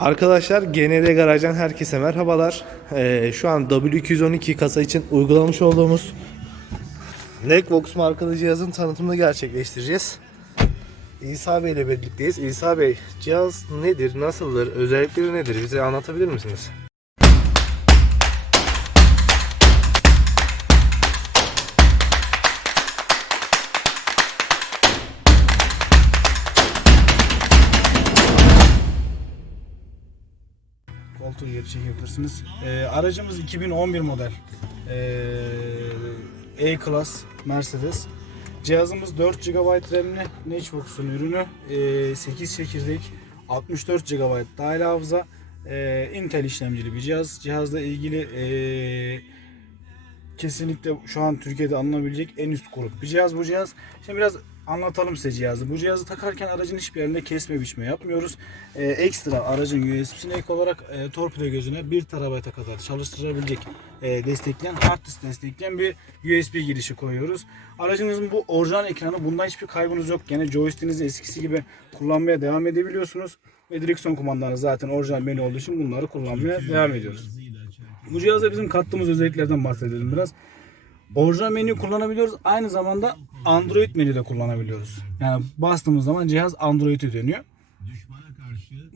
Arkadaşlar GND Garaj'dan herkese merhabalar. Ee, şu an W212 kasa için uygulamış olduğumuz Netbox markalı cihazın tanıtımını gerçekleştireceğiz. İsa Bey ile birlikteyiz. İsa Bey, cihaz nedir, nasıldır, özellikleri nedir? Bize anlatabilir misiniz? Koltuğu geri çekebilirsiniz. Ee, aracımız 2011 model. Ee, E-Class Mercedes. Cihazımız 4 GB RAM'li Matchbox'un ürünü. Ee, 8 çekirdek, 64 GB dahil hafıza. Ee, Intel işlemcili bir cihaz. Cihazla ilgili ee, kesinlikle şu an Türkiye'de alınabilecek en üst grup bir cihaz bu cihaz. Şimdi biraz anlatalım size cihazı. Bu cihazı takarken aracın hiçbir yerinde kesme biçme yapmıyoruz. Ee, ekstra aracın USB'sine ek olarak e, torpido gözüne 1 TB'a kadar çalıştırabilecek e, destekleyen hard disk destekleyen bir USB girişi koyuyoruz. Aracınızın bu orijinal ekranı bundan hiçbir kaybınız yok. Gene joystick'inizi eskisi gibi kullanmaya devam edebiliyorsunuz. Ve direksiyon kumandanız zaten orijinal menü olduğu için bunları kullanmaya devam ediyoruz. Bu cihazda bizim kattığımız özelliklerden bahsedelim biraz. Orijinal menüyü kullanabiliyoruz. Aynı zamanda Android menü de kullanabiliyoruz. Yani bastığımız zaman cihaz Android'e dönüyor.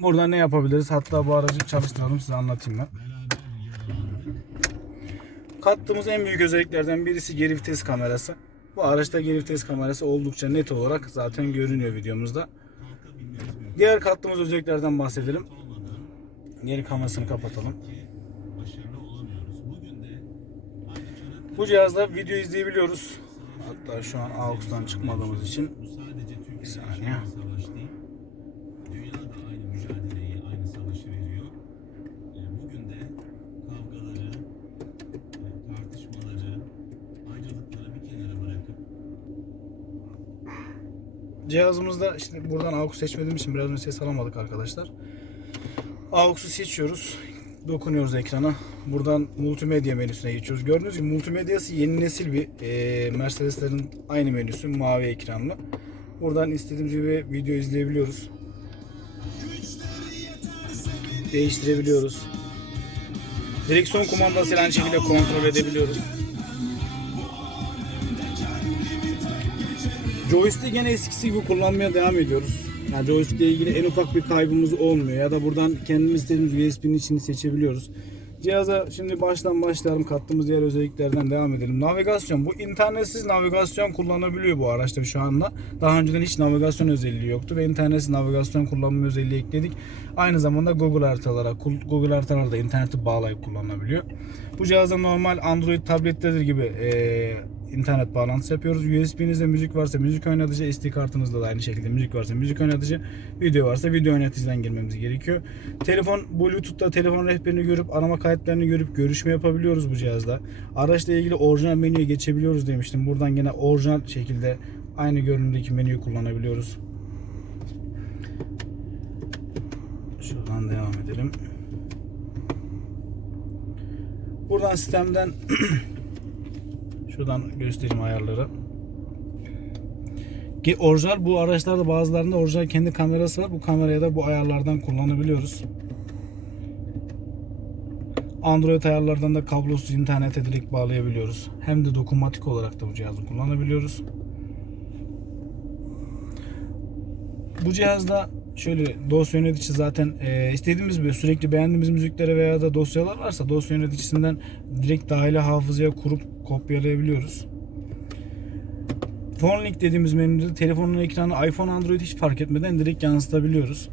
Burada ne yapabiliriz? Hatta bu aracı çalıştıralım size anlatayım ben. Kattığımız en büyük özelliklerden birisi geri vites kamerası. Bu araçta geri vites kamerası oldukça net olarak zaten görünüyor videomuzda. Diğer kattığımız özelliklerden bahsedelim. Geri kamerasını kapatalım. Bu cihazla video izleyebiliyoruz. Hatta şu an AUX'tan çıkmadığımız için bir saniye. Cihazımızda işte buradan AUX seçmediğim için biraz önce ses alamadık arkadaşlar. AUX'u seçiyoruz. Dokunuyoruz ekrana. Buradan multimedya menüsüne geçiyoruz. Gördüğünüz gibi multimedyası yeni nesil bir e, Mercedeslerin aynı menüsü mavi ekranlı. Buradan istediğimiz gibi video izleyebiliyoruz. Değiştirebiliyoruz. Direksiyon kumandasıyla aynı şekilde kontrol edebiliyoruz. Joystick gene eskisi gibi kullanmaya devam ediyoruz. Yani joystick ile ilgili en ufak bir kaybımız olmuyor ya da buradan kendimiz istediğimiz USB'nin içini seçebiliyoruz. Cihaza şimdi baştan başlayalım kattığımız diğer özelliklerden devam edelim. Navigasyon bu internetsiz navigasyon kullanabiliyor bu araçta şu anda. Daha önceden hiç navigasyon özelliği yoktu ve internetsiz navigasyon kullanma özelliği ekledik. Aynı zamanda Google haritalara Google haritalara da interneti bağlayıp kullanabiliyor. Bu cihazda normal Android tabletleri gibi eee internet bağlantısı yapıyoruz. USB'nizde müzik varsa müzik oynatıcı, SD kartınızda da aynı şekilde müzik varsa müzik oynatıcı, video varsa video oynatıcıdan girmemiz gerekiyor. Telefon Bluetooth'ta telefon rehberini görüp arama kayıtlarını görüp görüşme yapabiliyoruz bu cihazda. Araçla ilgili orijinal menüye geçebiliyoruz demiştim. Buradan yine orijinal şekilde aynı görünümdeki menüyü kullanabiliyoruz. Şuradan devam edelim. Buradan sistemden Şuradan göstereyim ayarları. Ki orijinal bu araçlarda bazılarında orijinal kendi kamerası var. Bu kameraya da bu ayarlardan kullanabiliyoruz. Android ayarlardan da kablosuz internete direkt bağlayabiliyoruz. Hem de dokunmatik olarak da bu cihazı kullanabiliyoruz. Bu cihazda şöyle dosya yönetici zaten e, istediğimiz bir sürekli beğendiğimiz müziklere veya da dosyalar varsa dosya yöneticisinden direkt dahili hafızaya kurup kopyalayabiliyoruz. Phone Link dediğimiz menüde telefonun ekranı iPhone Android hiç fark etmeden direkt yansıtabiliyoruz.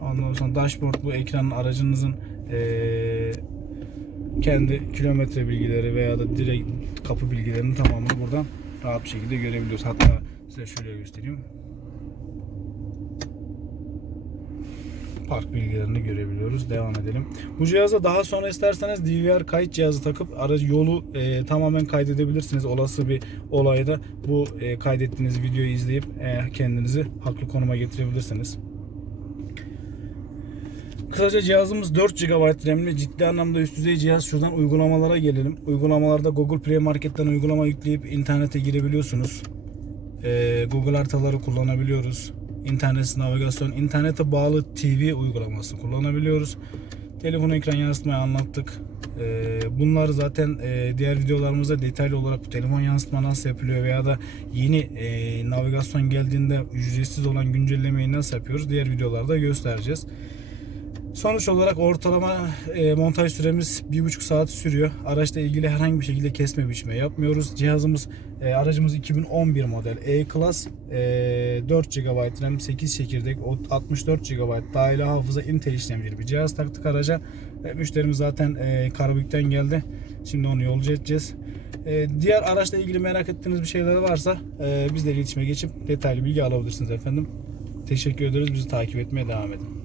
Ondan sonra dashboard bu ekranın aracınızın e, kendi kilometre bilgileri veya da direkt kapı bilgilerini tamamını buradan rahat bir şekilde görebiliyoruz. Hatta size şöyle göstereyim. Park bilgilerini görebiliyoruz. Devam edelim. Bu cihaza daha sonra isterseniz DVR kayıt cihazı takıp aracı yolu e, tamamen kaydedebilirsiniz. Olası bir olayda bu e, kaydettiğiniz videoyu izleyip e, kendinizi haklı konuma getirebilirsiniz. Kısaca cihazımız 4 GB RAM'li ciddi anlamda üst düzey cihaz. Şuradan uygulamalara gelelim. Uygulamalarda Google Play Market'ten uygulama yükleyip internete girebiliyorsunuz. Ee, Google haritaları kullanabiliyoruz. İnternetsiz navigasyon, internete bağlı TV uygulaması kullanabiliyoruz. Telefon ekran yansıtmayı anlattık. Ee, Bunlar zaten e, diğer videolarımızda detaylı olarak bu telefon yansıtma nasıl yapılıyor veya da yeni e, navigasyon geldiğinde ücretsiz olan güncellemeyi nasıl yapıyoruz diğer videolarda göstereceğiz. Sonuç olarak ortalama e, montaj süremiz bir buçuk saat sürüyor. Araçla ilgili herhangi bir şekilde kesme biçme yapmıyoruz. Cihazımız e, aracımız 2011 model E-Class e, 4 GB RAM 8 çekirdek o 64 GB dahili hafıza Intel işlemcili bir cihaz taktık araca. E, müşterimiz zaten e, Karabük'ten geldi. Şimdi onu yolcu edeceğiz. E, diğer araçla ilgili merak ettiğiniz bir şeyler varsa e, bizle iletişime geçip detaylı bilgi alabilirsiniz efendim. Teşekkür ederiz. Bizi takip etmeye devam edin.